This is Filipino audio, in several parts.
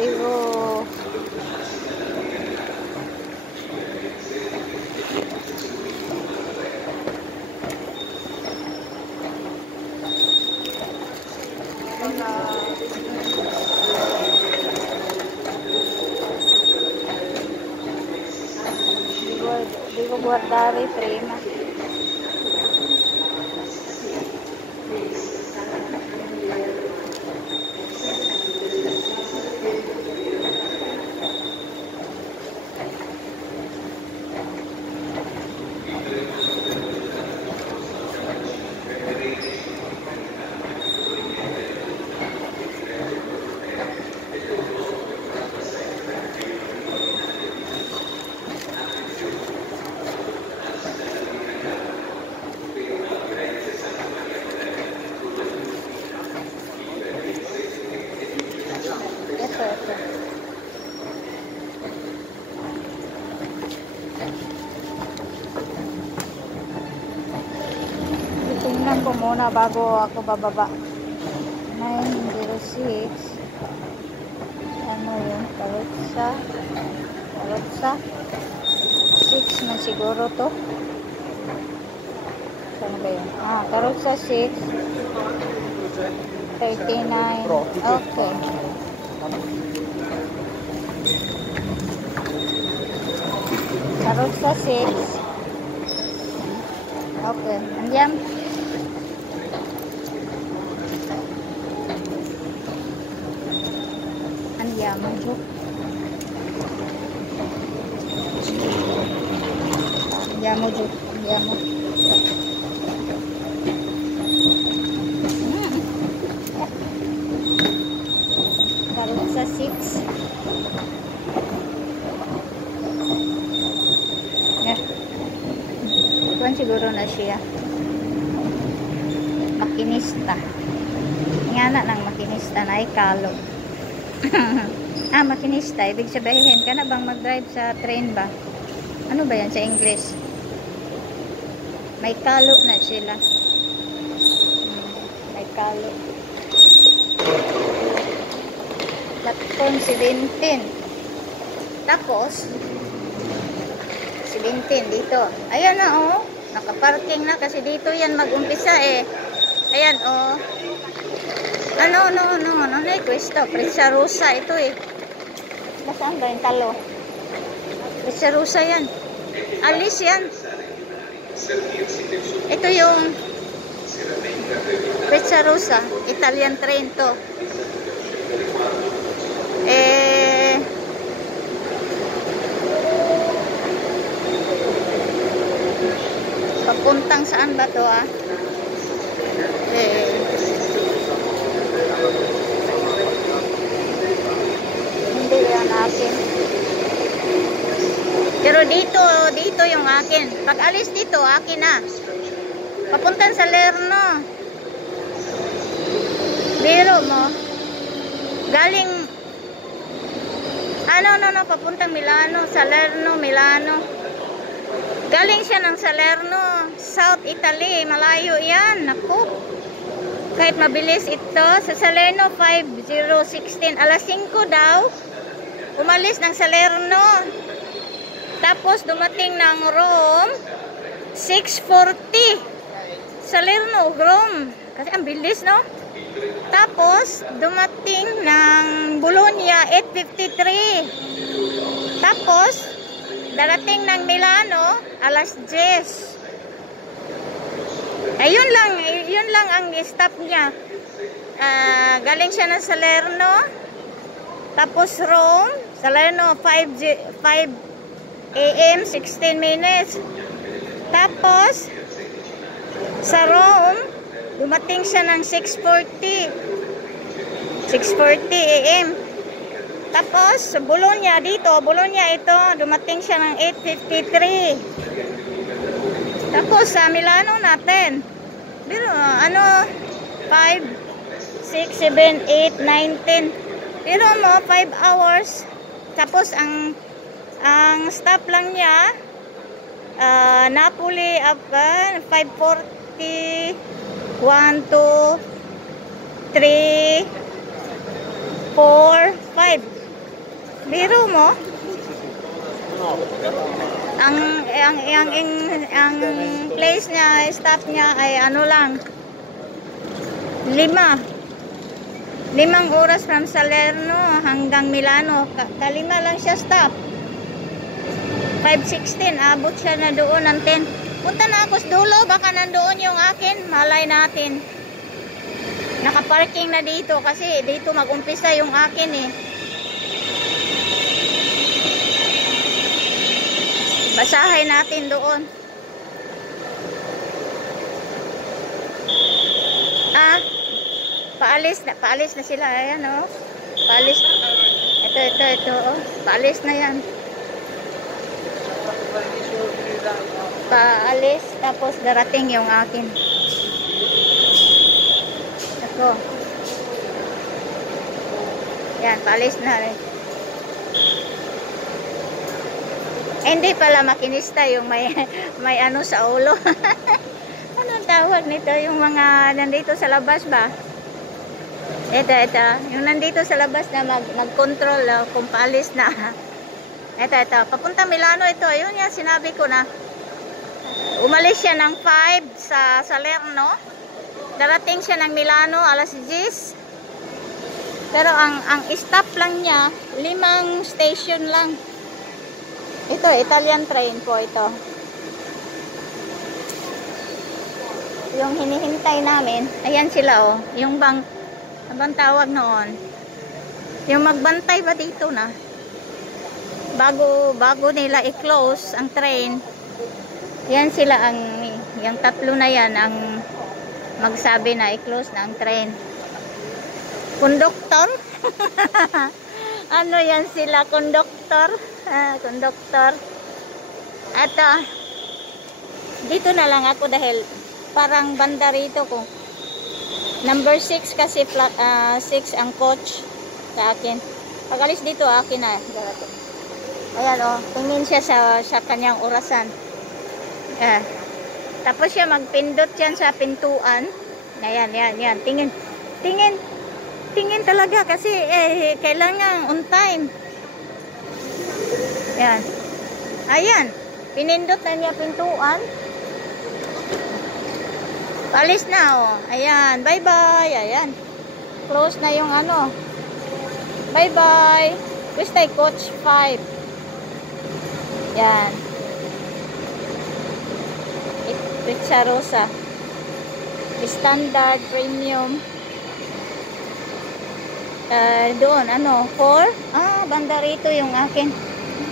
Pero devo guardare prima. Tingnan ko muna bago ako bababa. 906. Ano yun? Karotsa 6 na siguro to. Saan ba yun? Karotsa 6 39. Okay. Karotsa 6. Okay. Andiyan. Andiamo giù. Andiamo giù. Andiamo. Karotsa 6. Kuan siguro na siya. Makinista. Ingana ng makinista na ay kalo. Makinista. Ibig sabihin ka na bang mag-drive sa train ba? Ano ba yan sa English? May kalo na sila. May kalo. Platform 17. Tapos 17 dito. Ayan na oh. Nakaparking na kasi dito yan mag-umpisa eh. Ayan oh. Ano questo? Preciosa ito eh. Nasaan ba yung talo? Preciosa yan. Alis yan. Ito yung Preciosa. Italian train to. Papuntang saan ba to hindi yan akin. Pero dito yung akin. Pag alis dito, akin na. Papuntang Salerno. Biro mo. Galing papuntang Milano. Salerno, Milano. Galing siya ng Salerno, South Italy. Malayo yan. Naku. Kahit mabilis ito. Sa Salerno, 5016. Alas 5 daw. Umalis ng Salerno. Tapos dumating ng Rome, 6:40. Salerno, Rome. Kasi ang bilis, no? Tapos, dumating ng Bologna, 8:53. Tapos, darating ng Milano, alas 10. Ayun lang ang stop niya. Galing siya ng Salerno. Tapos Rome, Salerno 5 AM, 16 minutes. Tapos, sa Rome, dumating siya ng 6:40 AM. Tapos, sa Bologna ito, dumating siya ng 8:53. Tapos, sa Milano natin, pero, 5, 6, 7, 8, 9, 10. Pero mo, 5 hours. Tapos, ang stop lang niya, Napoli, Afghan, 5:40, 1, 2, 3, 4, 5. Biro mo? Ang place niya, stop niya ay ano lang. 5 oras from Salerno hanggang Milano. Kalima lang siya stop. 5:16, abot siya na doon ng 10. Punta na ako sa dulo, baka nandoon yung akin. Malay natin. Nakaparking na dito kasi dito mag-umpisa yung akin eh. Basahin natin doon. Paalis na sila. Ayan oh. Paalis. Ito oh. Paalis na yan. Paalis tapos darating yung akin. Ito. Yan, paalis na rin. Hindi pala makinista yung may ano sa ulo. Anong tawag nito? Yung mga nandito sa labas ba? Ito. Yung nandito sa labas na mag-control kung paalis na. Ito. Papunta Milano ito. Yun yan, sinabi ko na. Umalis siya ng 5 sa Salerno. Darating siya ng Milano alas 10. Pero ang stop lang niya, 5 station lang. Ito, Italian train po ito. Yung hinihintay namin, ayan sila oh. Yung bang tawag noon? Yung magbantay ba dito na? Bago nila i-close ang train. Yan sila yung tatlo na yan ang magsabi na i-close na ang train. Konduktor? Ano yan sila? Konduktor? Konduktor. At dito na lang ako dahil parang banda rito ko. Number 6 kasi 6 ang coach sa akin. Pag alis dito akin na. Ayan oh, tingin siya sa kanyang orasan. Tapos siya magpindot yan sa pintuan. Ayan, yan. Tingin talaga kasi kailangan on time. Yan. Ayan. Pinindot na niya pintuan. Alis na oh. Ayan. Bye-bye. Ayan. Close na yung ano. Bye-bye. Gusto coach 5. Yan. Pizza Rosa. Standard, premium. Doon, ano, 4? Banda rito yung akin.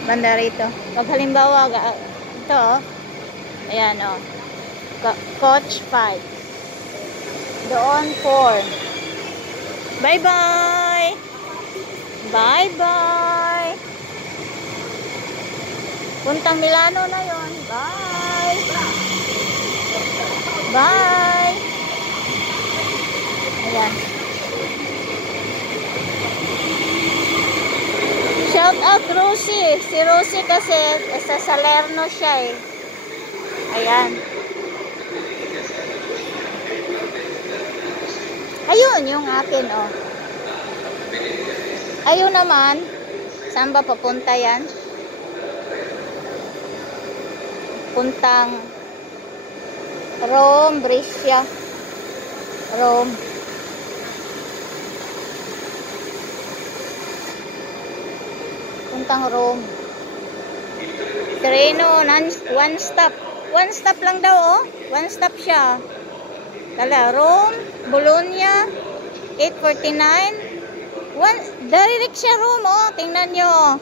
Banda rito. Pag halimbawa, ito, oh. Ayan, oh. Coach 5. Doon, 4. Bye-bye! Bye-bye! Puntang Milano na yon. Bye! Bye! Ayan. Shout out Rosie. Si Rosie kasi sa Salerno siya eh. Ayan. Ayun yung akin oh. Ayun naman. Saan ba papunta yan? Puntang Rome, Brescia. Rome. Puntang Rome. Treno, one stop. One stop lang daw, oh. One stop siya. Kala, Rome, Bologna, 8:49. Direct siya Rome, oh. Tingnan nyo.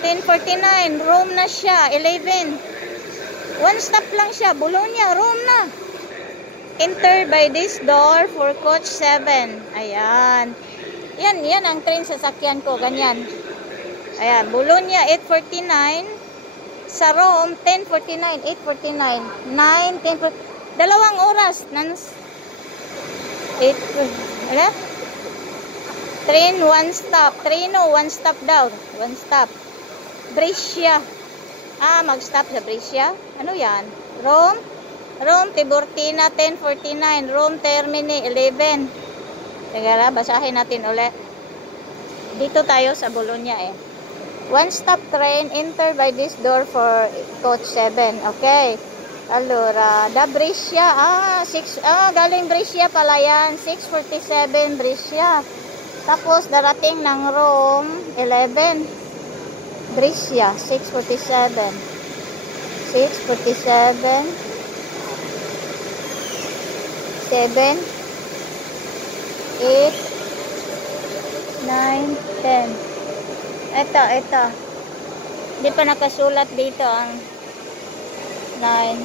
10:49. Rome na siya. 11. One stop lang siya. Bologna, Rome na. Enter by this door for coach 7. Ayan. Yan ang train sasakyan ko. Ganyan. Ayan. Bologna, 8:49. Sa Rome, 10:49. 8:49. 9, 10. 2 oras. 8. Wala? Train, one stop. Treno, one stop daw. One stop. Brescia. Mag-stop sa Brescia. Ano yan? Rome, Tiburtina, 10:49. Rome, Termini, 11. Teka, basahin natin ulit. Dito tayo sa Bologna eh. One-stop train, enter by this door for coach 7. Okay. Allora, da Brescia. Galing Brescia pala yan. 6:47 Brescia. Tapos, darating ng Rome, 11. Brescia, 6:47. 6:47. 7. 8. 9, 10. Ito. Hindi pa nakasulat dito ang 9.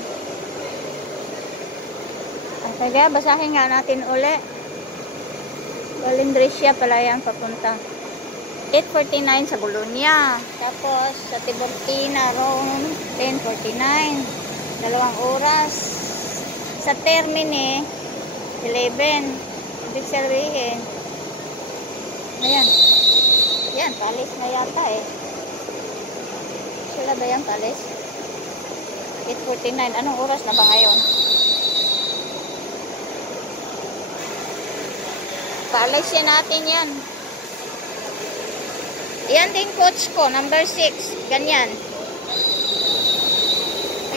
Sige, basahin nga natin uli. Galing Brescia pala yan papunta. 8:49 sa Bologna. Tapos sa Tiburtina, Rome, 10:49. 2 oras. Sa Termini, 11. Ibig sabihin, ayan. Yan, palis na yata eh. Sila ba yan, palis? 8:49. Anong oras na ba ngayon? Palis yan natin yan. Yan din coach ko, number 6. Ganyan.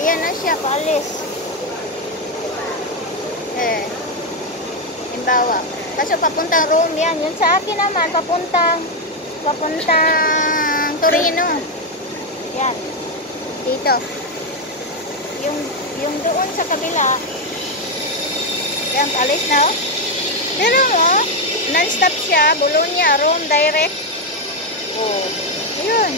Ayan na siya, palis. Himbawa. Kaso papuntang Rome yan. Yun sa akin naman, papuntang Torino. Yan. Dito. Yung doon sa kabila. Yan, palis na oh. Pero oh, non-stop siya. Bologna, Rome, direct. Oh. Yun.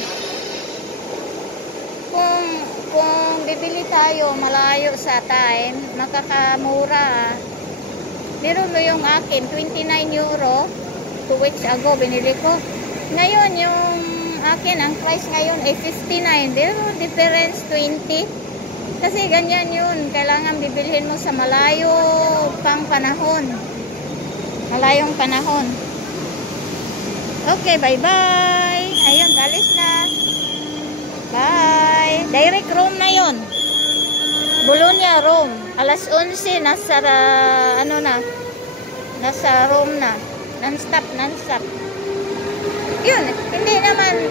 Kung bibili tayo malayo sa time, makakamura. Meron mo yung akin, 29 euro. 2 weeks ago, binili ko. Ngayon, yung akin, ang price ngayon ay 59. Pero difference 20. Kasi ganyan yun. Kailangan bibilhin mo sa malayo pang panahon. Malayong panahon. Okay, bye-bye. Ayun, alis na. Bye. Direct Rome na yun. Bologna, Rome. Alas 11, nasa Rome na. Non-stop. Yun, hindi naman,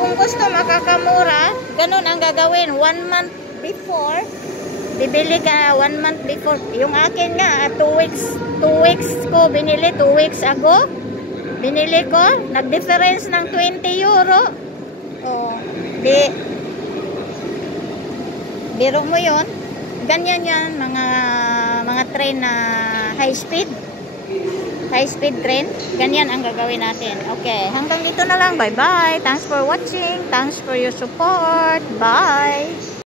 kung gusto makakamura, ganun ang gagawin. 1 month before, bibili ka 1 month before. Yung akin nga, 2 weeks ko binili, 2 weeks ago. Binili ko, nag-difference ng 20 euro. Oh, biro mo yun. Ganyan yan, mga train na high speed train. Ganyan ang gagawin natin. Okay, hanggang dito na lang. Bye-bye. Thanks for watching. Thanks for your support. Bye.